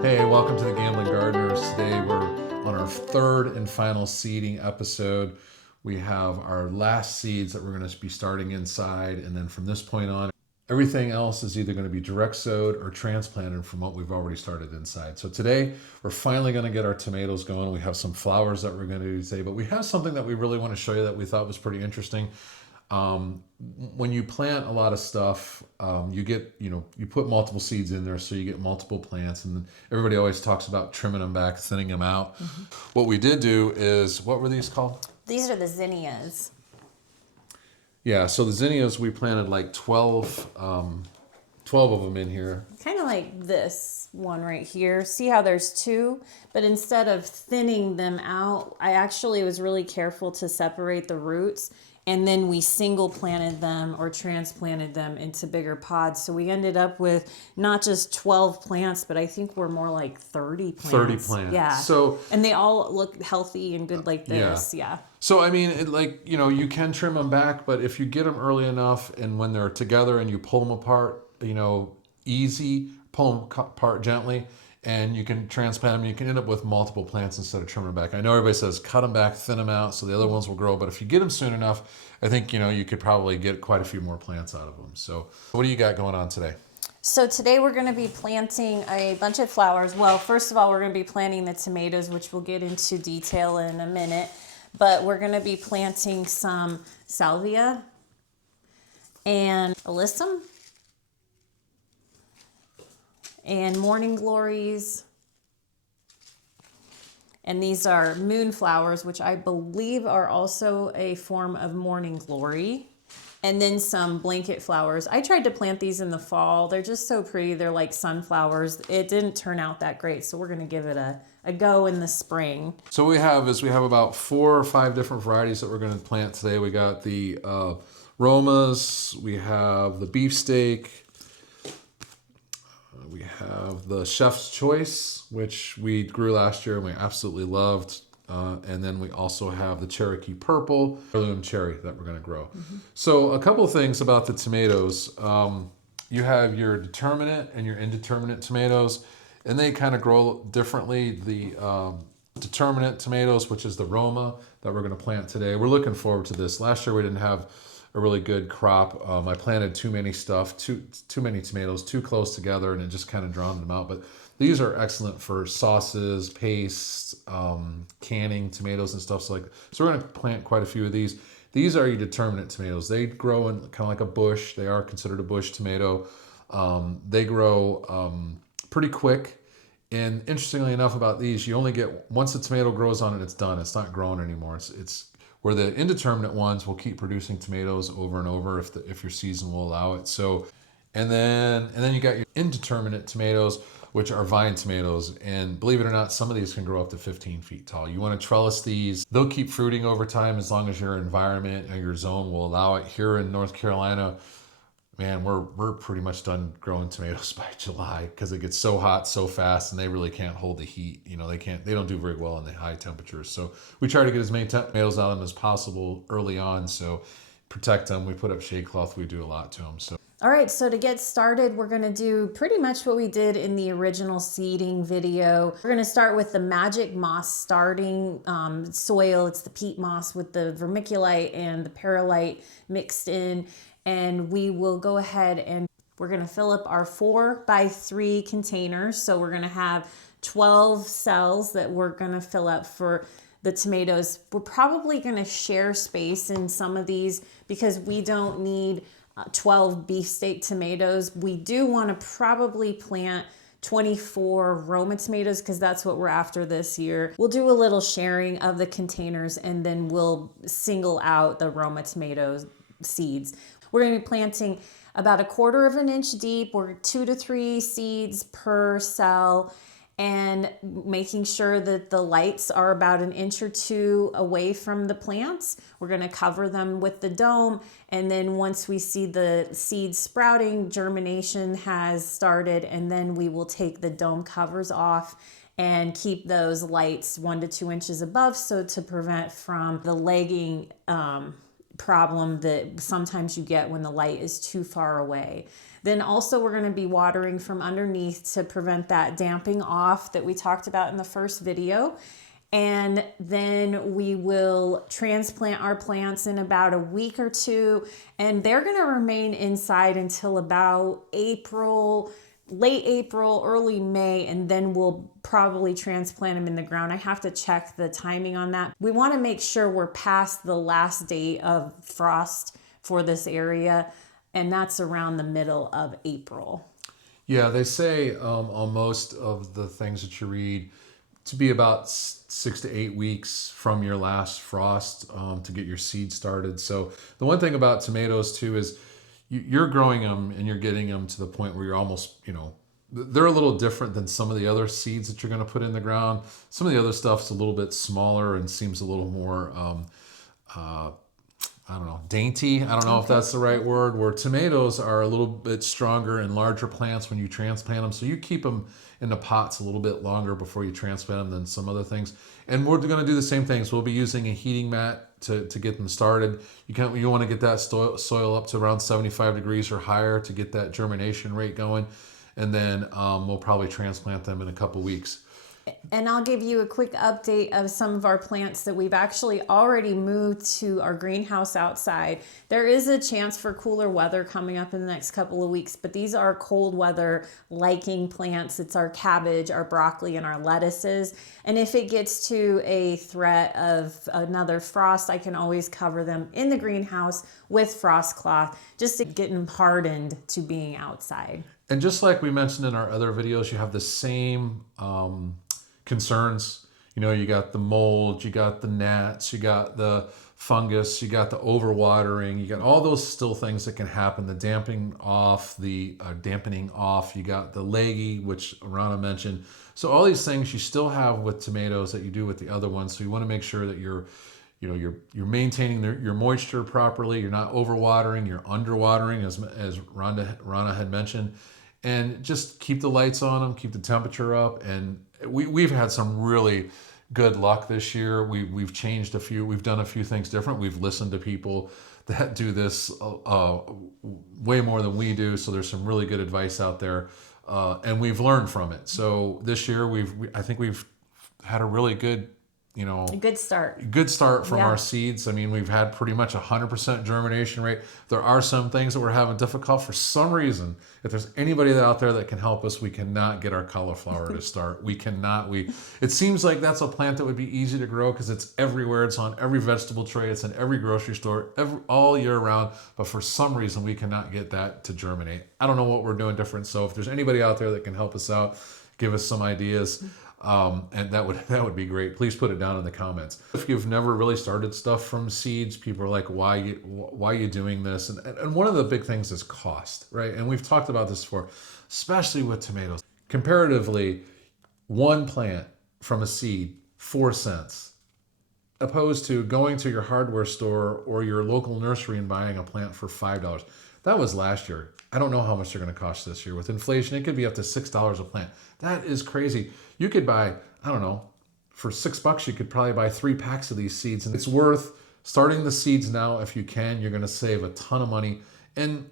Hey, welcome to the Gambling Gardeners. Today we're on our third and final seeding episode. We have our last seeds that we're going to be starting inside, and then from this point on, everything else is either going to be direct sowed or transplanted from what we've already started inside. So today we're finally going to get our tomatoes going. We have some flowers that we're going to do today, but we have something that we really want to show you that we thought was pretty interesting. When you plant a lot of stuff, you get, you put multiple seeds in there, so you get multiple plants, and everybody always talks about trimming them back, thinning them out. Mm-hmm. What we did do is, what were these called? These are the zinnias. Yeah, so the zinnias, we planted like 12 of them in here. Kind of like this one right here. See how there's two? But instead of thinning them out, I actually was really careful to separate the roots. And then we single planted them or transplanted them into bigger pods. So we ended up with not just 12 plants, but I think we're more like 30 plants. 30 plants. Yeah. So, and they all look healthy and good like this. Yeah. So, I mean, you can trim them back, but if you get them early enough and when they're together and you pull them apart, easy, pull them apart gently, and you can transplant them. You can end up with multiple plants instead of trimming them back. I know everybody says cut them back, thin them out, so the other ones will grow. But if you get them soon enough, I think, you could probably get quite a few more plants out of them. So what do you got going on today? So today we're going to be planting a bunch of flowers. Well, first of all, we're going to be planting the tomatoes, which we'll get into detail in a minute. But we're going to be planting some Salvia and alyssum and morning glories, and these are moonflowers, which I believe are also a form of morning glory, and then some blanket flowers. I tried to plant these in the fall. They're just so pretty. They're like sunflowers. It didn't turn out that great, so we're going to give it a go in the spring. So what we have about 4 or 5 different varieties that we're going to plant today. We got the Romas, we have the beefsteak, we have the Chef's Choice, which we grew last year and we absolutely loved. And then we also have the Cherokee Purple, heirloom cherry that we're going to grow. Mm-hmm. So a couple of things about the tomatoes. You have your Determinant and your Indeterminate tomatoes, and they kind of grow differently. The Determinate tomatoes, which is the Roma that we're going to plant today. We're looking forward to this. Last year we didn't have a really good crop. I planted too many tomatoes too close together, and it just kind of drowned them out. But these are excellent for sauces, pastes, canning tomatoes and stuff. So we're going to plant quite a few of these. These are your Determinate tomatoes. They grow in kind of like a bush. They are considered a bush tomato. They grow pretty quick. And interestingly enough about these, you only get, once the tomato grows on it, it's done. It's not growing anymore. It's where the Indeterminate ones will keep producing tomatoes over and over if your season will allow it. So, and then you got your Indeterminate tomatoes, which are vine tomatoes. And believe it or not, some of these can grow up to 15 feet tall. You want to trellis these. They'll keep fruiting over time as long as your environment and your zone will allow it. Here in North Carolina, man, we're pretty much done growing tomatoes by July because it gets so hot so fast, and they really can't hold the heat. They don't do very well in the high temperatures. So we try to get as many tomatoes out of them as possible early on. So protect them. We put up shade cloth. We do a lot to them. So. All right, so to get started, we're going to do pretty much what we did in the original seeding video. We're going to start with the magic moss starting soil. It's the peat moss with the vermiculite and the perlite mixed in. And we will go ahead and we're going to fill up our 4x3 containers. So we're going to have 12 cells that we're going to fill up for the tomatoes. We're probably going to share space in some of these because we don't need 12 beefsteak tomatoes. We do want to probably plant 24 Roma tomatoes because that's what we're after this year. We'll do a little sharing of the containers and then we'll single out the Roma tomatoes seeds. We're going to be planting about 1/4 of an inch deep. We're 2 to 3 seeds per cell, and making sure that the lights are about 1 inch or 2 away from the plants. We're going to cover them with the dome, and then once we see the seeds sprouting, germination has started, and then we will take the dome covers off and keep those lights 1 to 2 inches above, so to prevent from the lagging problem that sometimes you get when the light is too far away. Then also we're going to be watering from underneath to prevent that damping off that we talked about in the first video. And then we will transplant our plants in about a week or two, and they're going to remain inside until about April, late April, early May, and then we'll probably transplant them in the ground. I have to check the timing on that. We want to make sure we're past the last date of frost for this area, and that's around the middle of April. Yeah, they say on most of the things that you read to be about 6 to 8 weeks from your last frost to get your seed started. So the one thing about tomatoes too is you're growing them and you're getting them to the point where you're almost, they're a little different than some of the other seeds that you're going to put in the ground. Some of the other stuff's a little bit smaller and seems a little more, I don't know, dainty. I don't know if that's the right word, where tomatoes are a little bit stronger and larger plants when you transplant them. So you keep them in the pots a little bit longer before you transplant them than some other things. And we're going to do the same things. We'll be using a heating mat to get them started. You want to get that soil up to around 75 degrees or higher to get that germination rate going. And then we'll probably transplant them in a couple weeks. And I'll give you a quick update of some of our plants that we've actually already moved to our greenhouse outside. There is a chance for cooler weather coming up in the next couple of weeks, but these are cold weather liking plants. It's our cabbage, our broccoli, and our lettuces. And if it gets to a threat of another frost, I can always cover them in the greenhouse with frost cloth just to get them hardened to being outside. And just like we mentioned in our other videos, you have the same concerns. You got the mold, you got the gnats, you got the fungus, you got the overwatering, you got all those still things that can happen. The dampening off, you got the leggy, which Rona mentioned. So all these things you still have with tomatoes that you do with the other ones. So you want to make sure that you're maintaining your moisture properly. You're not overwatering, you're underwatering, as Rona had mentioned. And just keep the lights on them, keep the temperature up. And we've had some really good luck this year. We've changed we've done a few things different. We've listened to people that do this way more than we do. So there's some really good advice out there. And we've learned from it. So this year I think we've had a really good, a good start. Good start from our seeds. I mean, we've had pretty much 100% germination rate. There are some things that we're having difficult for some reason. If there's anybody out there that can help us, we cannot get our cauliflower to start. We cannot. It seems like that's a plant that would be easy to grow because it's everywhere. It's on every vegetable tray. It's in every grocery store all year round. But for some reason, we cannot get that to germinate. I don't know what we're doing different. So if there's anybody out there that can help us out, give us some ideas. And that would be great. Please put it down in the comments. If you've never really started stuff from seeds, people are like, why are you doing this? And one of the big things is cost, right? And we've talked about this before, especially with tomatoes. Comparatively, one plant from a seed, 4 cents, opposed to going to your hardware store or your local nursery and buying a plant for $5. That was last year. I don't know how much they're going to cost this year. With inflation, it could be up to $6 a plant. That is crazy. You could buy, I don't know, for $6, you could probably buy 3 packs of these seeds. And it's worth starting the seeds now if you can. You're going to save a ton of money. And,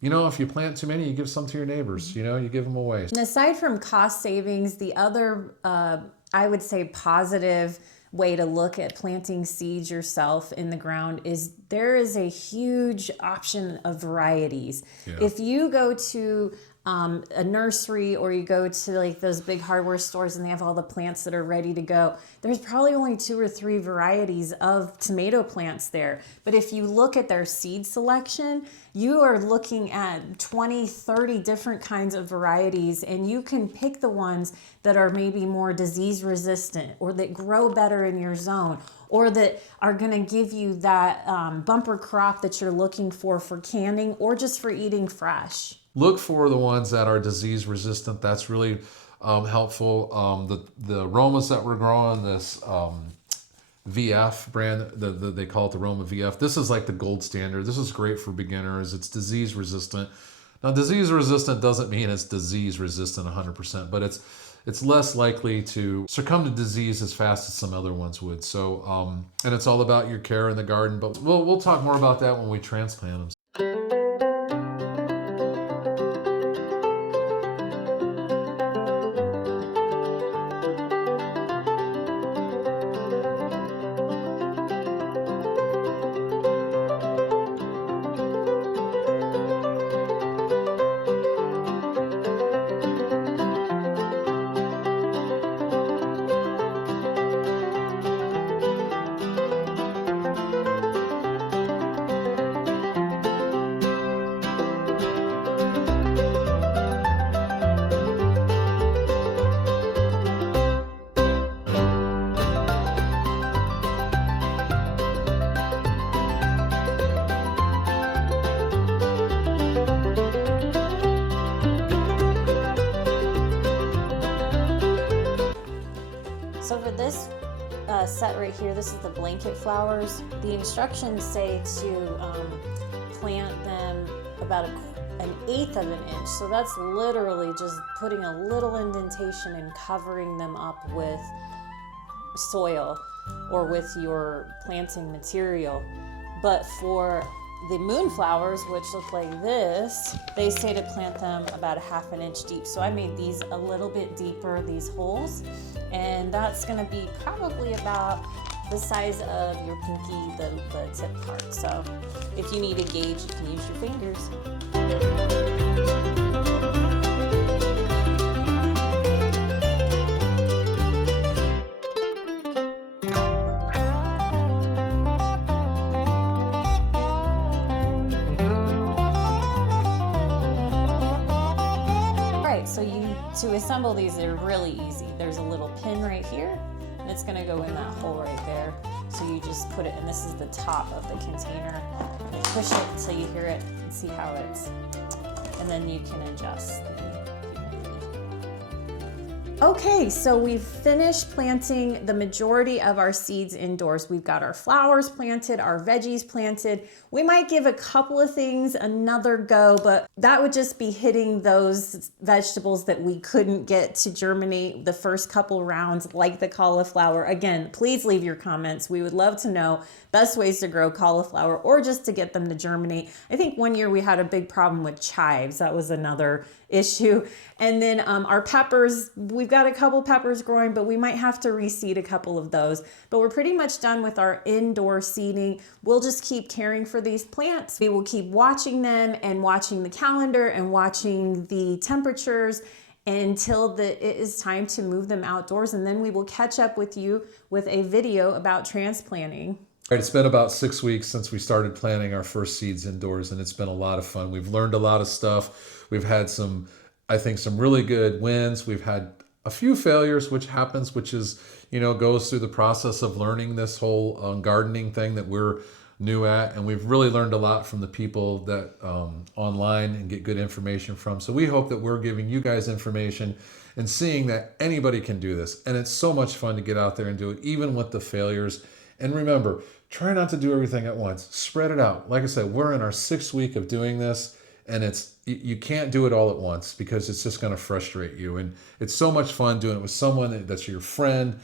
if you plant too many, you give some to your neighbors. You give them away. And aside from cost savings, the other, I would say, positive way to look at planting seeds yourself in the ground is there is a huge option of varieties. Yeah. If you go to a nursery or you go to like those big hardware stores and they have all the plants that are ready to go, there's probably only 2 or 3 varieties of tomato plants there. But if you look at their seed selection, you are looking at 20, 30 different kinds of varieties, and you can pick the ones that are maybe more disease resistant or that grow better in your zone or that are going to give you that bumper crop that you're looking for canning or just for eating fresh. Look for the ones that are disease resistant. That's really helpful. The Romas that we're growing, this VF brand, they call it the Roma VF. This is like the gold standard. This is great for beginners. It's disease resistant. Now, disease resistant doesn't mean it's disease resistant 100%, but it's less likely to succumb to disease as fast as some other ones would. So, and it's all about your care in the garden, but we'll talk more about that when we transplant them. So for this set right here, this is the blanket flowers. The instructions say to plant them about an eighth of an inch. So that's literally just putting a little indentation and covering them up with soil or with your planting material. But for the moonflowers, which look like this, they say to plant them about a half an inch deep. So I made these a little bit deeper, these holes, and that's gonna be probably about the size of your pinky, the tip part. So if you need a gauge, you can use your fingers. To assemble these, they're really easy. There's a little pin right here, and it's gonna go in that hole right there. So you just put it, and this is the top of the container. You push it until you hear it and see how it's, and then you can adjust the humidity. Okay, so we've finished planting the majority of our seeds indoors. We've got our flowers planted, our veggies planted. We might give a couple of things another go, but that would just be hitting those vegetables that we couldn't get to germinate the first couple rounds, like the cauliflower. Again, please leave your comments. We would love to know best ways to grow cauliflower or just to get them to germinate. I think one year we had a big problem with chives. That was another issue. And then our peppers, we've got a couple peppers growing, but we might have to reseed a couple of those. But we're pretty much done with our indoor seeding. We'll just keep caring for these plants. We will keep watching them and watching the calendar and watching the temperatures until it is time to move them outdoors. And then we will catch up with you with a video about transplanting. All right, it's been about 6 weeks since we started planting our first seeds indoors, and it's been a lot of fun. We've learned a lot of stuff. We've had I think some really good wins. We've had a few failures, which happens, which is, goes through the process of learning this whole gardening thing that we're new at. And we've really learned a lot from the people that online and get good information from. So we hope that we're giving you guys information and seeing that anybody can do this. And it's so much fun to get out there and do it, even with the failures. And remember, try not to do everything at once. Spread it out. Like I said, we're in our 6th week of doing this, and you can't do it all at once because it's just going to frustrate you. And it's so much fun doing it with someone that's your friend,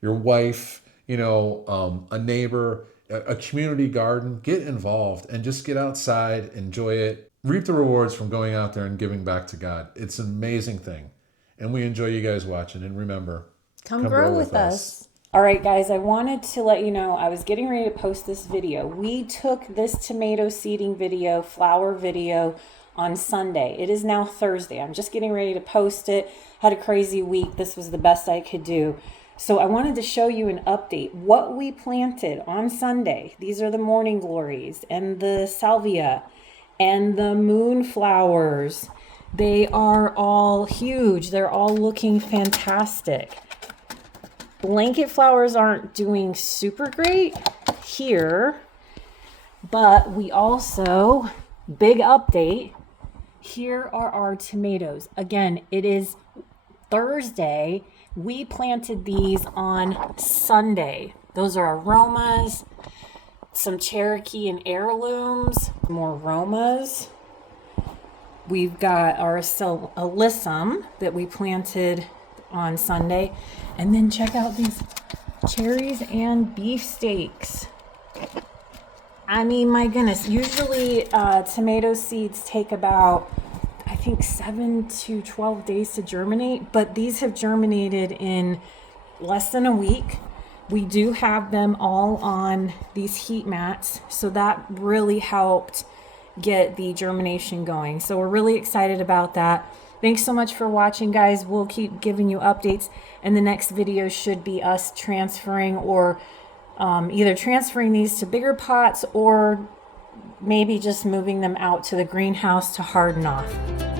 your wife, a neighbor, a community garden. Get involved and just get outside, enjoy it, reap the rewards from going out there and giving back to God. It's an amazing thing. And we enjoy you guys watching. And remember, come grow with us. All right, guys, I wanted to let you know I was getting ready to post this video. We took this tomato seeding video, flower video, on Sunday. It is now Thursday. I'm just getting ready to post it. Had a crazy week. This was the best I could do. So I wanted to show you an update. What we planted on Sunday. These are the morning glories and the salvia and the moonflowers. They are all huge. They're all looking fantastic. Blanket flowers aren't doing super great here, but we also, big update, here are our tomatoes. Again, it is Thursday. We planted these on Sunday. Those are aromas, some Cherokee and heirlooms, more aromas. We've got our alyssum that we planted on Sunday. And then check out these cherries and beefsteaks. I mean, my goodness, usually tomato seeds take about, I think, 7 to 12 days to germinate, but these have germinated in less than a week. We do have them all on these heat mats, so that really helped get the germination going. So we're really excited about that. Thanks so much for watching, guys. We'll keep giving you updates, and the next video should be us transferring or either transferring these to bigger pots or maybe just moving them out to the greenhouse to harden off.